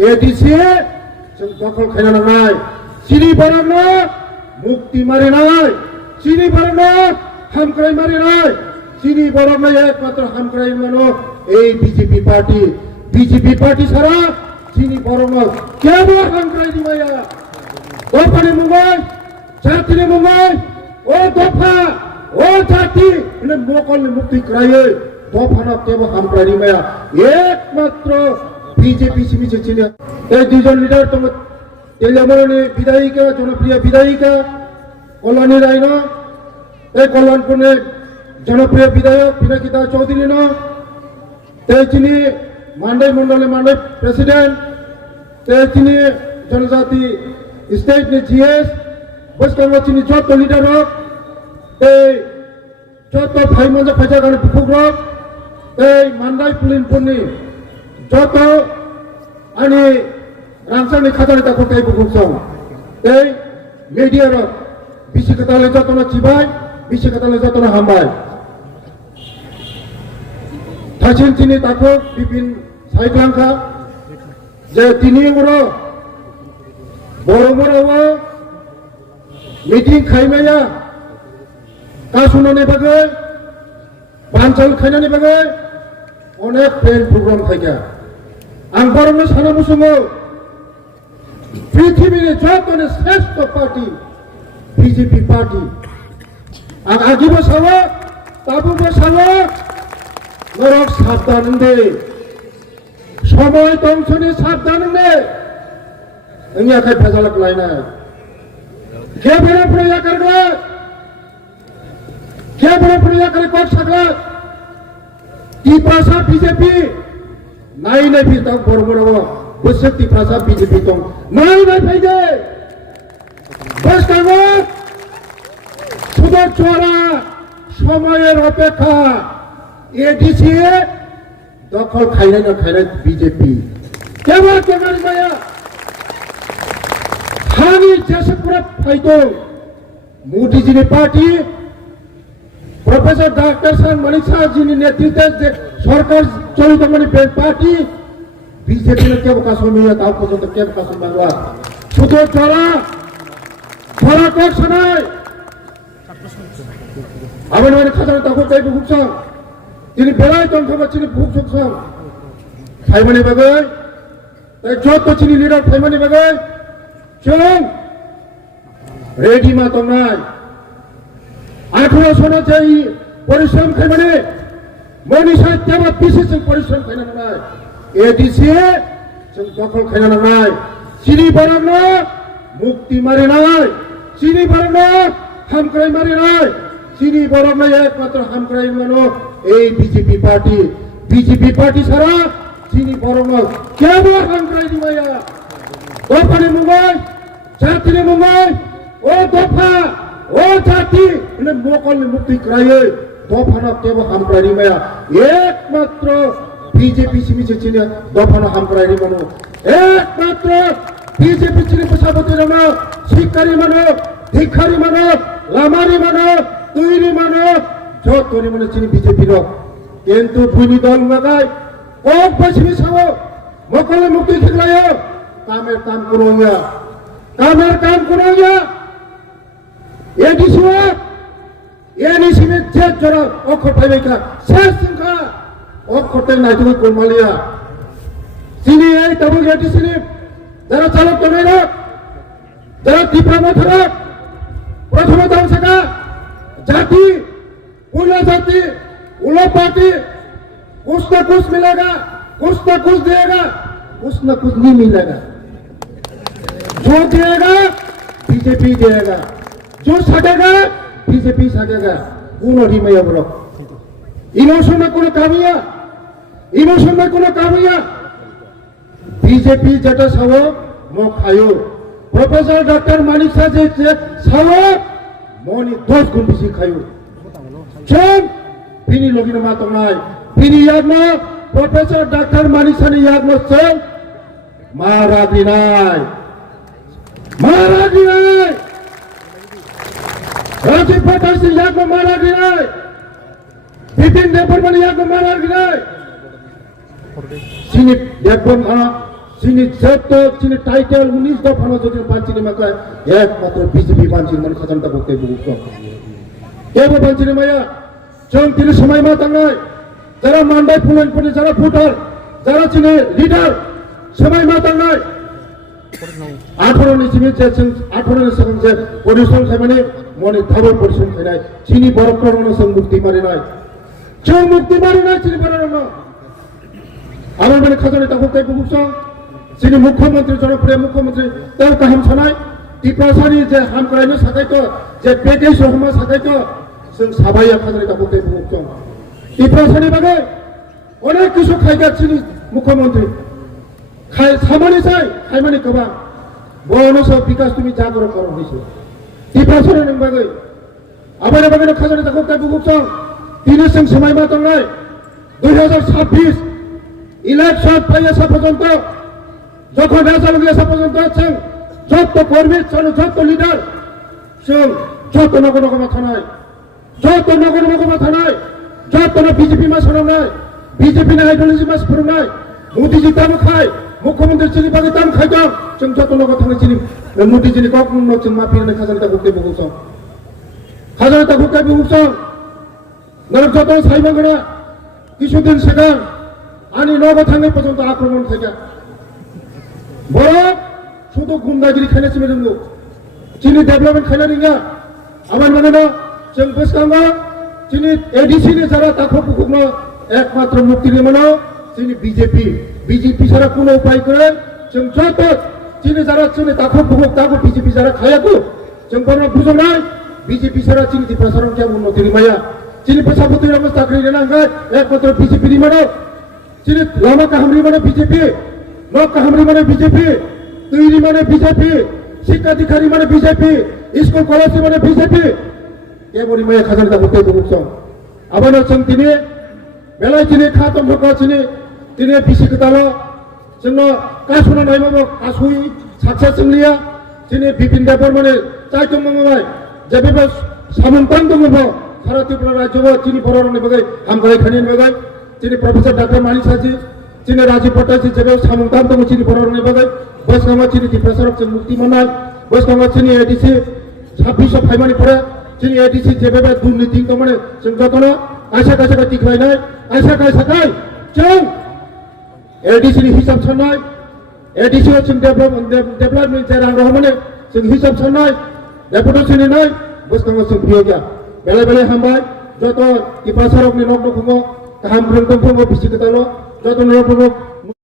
ADC जों दखल खालामनो नांनाय सिनि बारांनो मुक्ति मारिनाय सिनि बारांनो हामख्राय मारिनाय सिनि बारांनो एकमात्र हामख्राय मानो এই বিজেপি পার্টি ছাড়া চিনি বরং কেবল হামক্রাই দিমায়া দফানি মুঙ্গাই জাতিনি মুঙ্গাই ও দফা ও জাতি মানে মোকলনি মুক্তি ক্রায়ে দফানা কেবল হামক্রাই দিমায়া একমাত্র বিজেপি সিমিছে চিনি এই দুজন লিডার তো তেলিয়ামনি বিধায়িকা জনপ্রিয় বিধায়িকা কল্যাণী রায় না এই কল্যাণপুরের জনপ্রিয় বিধায়ক পিনাকিতা চৌধুরী না তিনি মান্ডাই মন্ডলে মান্ডাই প্রেসিডেন্ট তিনি জনজাতি স্টেট নি জিএস বসকাঙ্গ তিনি যত লিডার হোক এই যত ভাই মঞ্জা ফাইজা গানে ফুকুক এই মান্ডাই পুলিনপুরনি যত আনি রামসানি খাতারে তাকে তাই ফুকুক সং এই মিডিয়ার বিশি কথালে যত না চিবাই বিশি কথালে যত না হামবাই थासिन चिनी ताको बिपिन साइक्लांखा जे तिनी उरो बरमराव मीटिंग खाइमाया कासुनानि बागै बानचाल खाइनानि बागै अनेक प्लेन प्रग्राम खाइगा आं बरमनो साना मुसुमो पृथ्वीनि जतने श्रेष्ठ पार्टी बीजेपी पार्टी आं आगिबो सावो ताबुबो सावो नरक साबधान दे समय दंशनि साबधान दे नोंनि आखाइ फाजालक लायनाय केबरे प्रया करग्ला कोट साग्ला तिप्रासा बीजेपी नाय भी तक बरमराव बोसोर तिप्रासा बीजेपी दं नाय फैदे बस कांगो सुदर चोरा समयेर अपेक्षा एडीसी दखल खाइनाय बीजेपी केवल केवल माया हानि जेसेपुरा फाइदो मोदी जी ने पार्टी प्रोफेसर डॉक्टर सान मलिक शाह जी ने नेतृत्व सरकार चलित मनी पार्टी बीजेपी ने केवल कासमिया ताव पर्यंत केवल कासम बांगला শুধু চলা ধরা করছে নাই আমি মানে খাতারে তাকে তাই ভুগছাম তিনি বেলায় তন্ত্র চিনি ভুগ সুখছাম ফাইমানি বাগৈ তাই যত চিনি লিডার ফাইমানি বাগৈ চলুন রেডি মা তোমরাই 18 সনে যাই পরিশ্রম খাইমানি মনীষা তেবা পিসিসে পরিশ্রম খাইনা নাই এডিসি जों दखल खायना नांनाय सिनि बारांनो मुक्ति मारिनाय सिनि बारांनो हामख्राय मारिनाय सिनि बारांनो एकमात्र हामख्राय मानो এই বিজেপি পার্টি ছাড়া সিনি বারাংনো কেবল হামখ্রাय দিমায়া দফানি মুঙ্গাই জাতিনি মুঙ্গাই ও দফা ও জাতি মানে মোকলনি মুক্তি ক্রায়ে দফানা কেবল হামখ্রাय দিমায়া একমাত্র बीजेपी सिमिचे चिने दफाना हामख्राय दिमानो एकमात्र बीजेपी चिने सभापति रानो शिक्षारी मानो धिक्खारी मानो लामारी मानो तुइरी मानो जतनि मानो चिने बीजेपी रो किन्तु भूमि दल मागाय कब बसिबि सावो मकले मुक्ति खिलायो कामेर काम करोया एडिसो एनिसिमे जे जरा अखर फाइबायखा शेष सिंखा অক্ষরটাই নাই তুমি কোলমালিয়া চিনি এই তবু এটি চিনি যারা চালক তনাই না যারা তীব্রামা থাকা প্রথমে দাম থাকা জাতি উলা জাতি उला पार्टी कुछ ना कुछ मिलेगा कुछ ना कुछ देगा कुछ ना कुछ नहीं मिलेगा जो देगा बीजेपी देगा जो सकेगा बीजेपी सकेगा उन्होंने में अब इमोशन में कोनो कामिया बीजेपी जेटा सावो मो खायो प्रोफेसर डॉक्टर मानिक शाह जे सावो मोनी 10 गुण बेसी खायो चोन बिनि लगिन मा तंनाय बिनि यादमा प्रोफेसर डॉक्टर मानिक शाह नि यादमा चोन मारा दिनाय राजीव प्रकाश नि यादमा मारा दिनाय बिपिन देवबर्मा नि यादमा मारा दिनाय सिनि देवबर्मा যিনি যত যিনি টাইটেল 19 দফা যদি বাঞ্চিনি মাকা একমাত্র বিজেপি বাঞ্চিনি মানে খাজানটা করতে বুঝতো কেবল বাঞ্চিনি মায়া जों তিনি সময় মা তাঙ্গাই যারা মান্ডাই ফুলেনপুরে যারা ভোটার যারা চিনি লিডার সময় মা তাঙ্গাই 18 नि सिमी जे जों 18 नि सिगां जे परिश्रम खालामनानै मनि डाबल परिश्रम खालामनाय चिनि बरफफोरावनो जों मुक्ति मारिनाय चिनि बरफफोरावनो आरो माने खाजानि दाखोथाय बुगुसं चिनि मुख्यमंत्री जनप्रिय मुख्यमंत्री तेव गाहाम सानाय दिपासानि जे हामग्रायनो साखायथ जे पेकेज रहमा साखायथ जों साबाया खाजानि दाखोथाय बुगुसं दिपासानि बागै अनेक किसु खायगासिनि मुख्यमंत्री खाय सामानि जाय खायमानि गोबां बनो सब विकास तुम जागर करो हইছে दिपासरे नों बागै आबार बागै खाजानि दाखोथाय बुगुसं তিনি जों समय मा दंनाय 2026 इलेक्शन पाइसा पर्यন্ত যখন রেজাল্ট আসা পর্যন্ত जों যত কর্মী যত লিডার जों যত নগরমা থানায় যত বিজেপি মা সরনায় বিজেপি না আইডিयोलॉजी মা সরনায় মোদিজি দাম খায় মুখ্যমন্ত্রী চিনি বাগে দাম খাইতাম जों যত নগর থানায় চিনি মোদিজিনি কখনো जों মাফিয়ানি খাজানি দাখোथाय বুগुसं খাজানি দাখोथाय বুগुसं नों যত সাইबांगोना কিছুদিন सिगां आंनि न'आव थांनाय पर्यন্ত आक्रमण खायगा बरफ शुद्ध गुंडागिरि खायनायसो रोंगौ चिनि डेभलपमेंट खायना रोङा आबाद मानोना जों गोसोखाङो चिनि एडिसिनि जारा दाखो बुकुनो एकमात्र मुक्तिनि मानो चिनि बीजेपी सारा कोनो उपाय करे जों जत चिनि जारा चिनि दाखो बुकुक दाखो बीजेपी जारा खायाखो जों बरफ बुजनाय बीजेपी सारा चिनि दिपासाराव क्या उन्नति माया चिनि पेसापति राम साख्रि रेनांगाय एकमात्र बीजेपी नि मानो चिनि लामा काहामरि माने बीजेपी न काहामरि माने बीजेपी तैरि माने बीजेपी शिक्षाधिकारी माने बीजेपी स्कूल कलेज माने बीजेपी केबरि माया खाजानि दाखोथाय बुगुसं आबानो जों दिनै बेलाय दिनै खातम होगा दिनै बिसि खोथाल' जोंनो कासुना नायबाबो कासुइ साक्सेस जोंनिया दिनै बिपिन देबर माने जाय दंबाय जेबो सामन्तान दङबो सारा त्रिपुरा राज्योआव चिनि बर' रावनि बागै हामग्राय खायनायनि बागै चिनि प्रफेसर डॉक्टर मानी साजी चिनि राजीव भट्टाचार्य जेबो सामन्तान दङ चिनि बर' रावनि बागै बसखाङा चिनि दिपासाराव जों मुक्ति मोननाय बसखाङा चिनि एडिसि 26 फाइमानि परे चिनि एडिसि जेबो दुर्नीति दंमोन जों जतनो आयसा दिख्लायनाय आयसा जों एडिसिनि हिसाब साननाय एडिसिआव जों डेभलपमेन्ट जे रां रहमाने जों हिसाब साननाय डेपुटेसन होनाय बसखाङा जों फैया बेले हामबाय जत दिपासारावनि न'खौ गाहाम रोंदों बिसि खोथाल' जत न'खौ